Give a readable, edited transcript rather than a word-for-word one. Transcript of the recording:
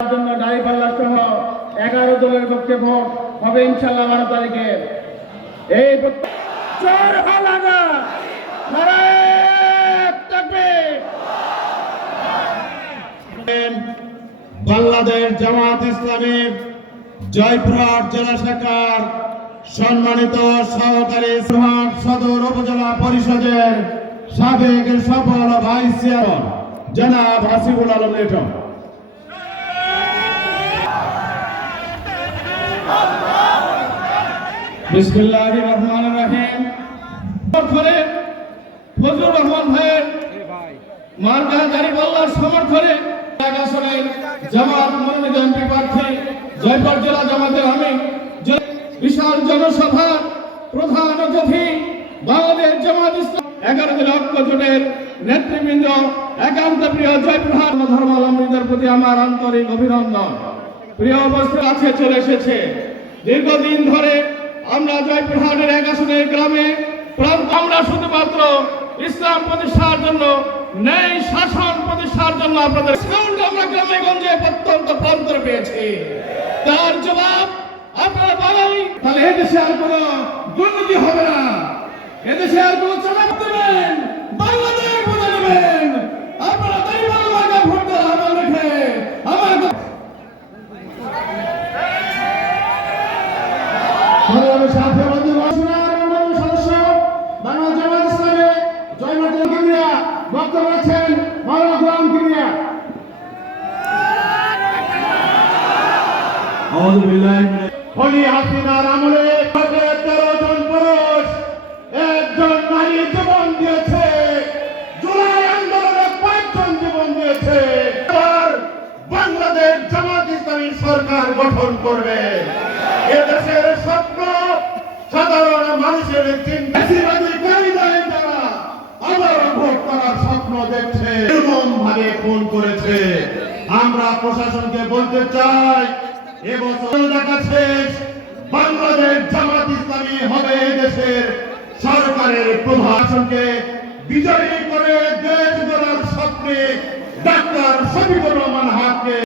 জন্য দাঁড়িপাল্লা সহ 11 দলের পক্ষে ভোট হবে ইনশাআল্লাহ 12 তারিখে। এই চোর হালানা নারায়ে তাকবীর। বাংলাদেশ জামাত ইসলামী জয়পুরহাট জেলা শাখার সম্মানিত সহকারী সদর উপজেলা পরিষদের সাবেক সফল ভাইস চেয়ারম্যান জনাব হাসিবুল আলম লিটন। বিসমিল্লাহির রহমানির রহিম। ফজলুর রহমান ভাইয়ের মার্কা দাঁড়িপাল্লার সমর্থনে আসনের জামাত মনোনীত এমপি প্রার্থী জয়পুরহাট জেলা জামাতের আমি বিশাল জনসভা প্রধান অতিথি বাংলাদেশ জামাত ইসলাম 11 দিন ঐক্য জোটের নেতৃবৃন্দ, একান্ত প্রিয় জয়পুরহাট ধর্মাবলম্বীদের প্রতি আমার আন্তরিক অভিনন্দন। প্রিয় অবস্থা কাছে চলে এসেছে। দীর্ঘদিন ধরে আমরা জয়পুরহাটের 1 আসনের গ্রামে আমরা শুধুমাত্র ইসলাম প্রতিষ্ঠার জন্য, ন্যায় শাসন প্রতিষ্ঠার জন্য আপনাদের আমরা গ্রামে গঞ্জে প্রত্যন্ত প্রান্তরে পেয়েছি। তার জবাব আপনারা পাবেন। তাহলে এদেশে আর কোনো দুর্নীতি হবে না, এদেশে আর কোনো চাঁদা দেবেন, বাংলাদেশ বুঝে নেবেন। আপনারা দাঁড়িপাল্লা ভোট দেওয়ার আহ্বান রেখে আমার সাথে বন্ধু সদস্য বাংলা জামাত ইসলামী জয়মাতা কিমিয়া বক্তব্য রাখছেন মাওলানা গোলাম কিমিয়া। হলি হাসিনার আমলে 13 জন পুরুষ, 1 জন নারী জীবন দিয়েছে। জুলাই আন্দোলনে 5 জন জীবন দিয়েছে। এবার বাংলাদেশ জামাত ইসলামী সরকার গঠন করবে। এদেশের স্বপ্ন সাধারণ মানুষের চিন্তাবাদী কারিগরি যারা আবার ভোট করার স্বপ্ন দেখছে, এরকম ভাবে ফোন করেছে। আমরা প্রশাসনকে বলতে চাই, এবছর দেখা শেষ, বাংলাদেশ জামাত ইসলামী হবে দেশের সরকারের প্রশাসনকে বিজয়ী করে দেশ গড়ার স্বপ্নে ডাক্তার শফিকুর রহমান হাতকে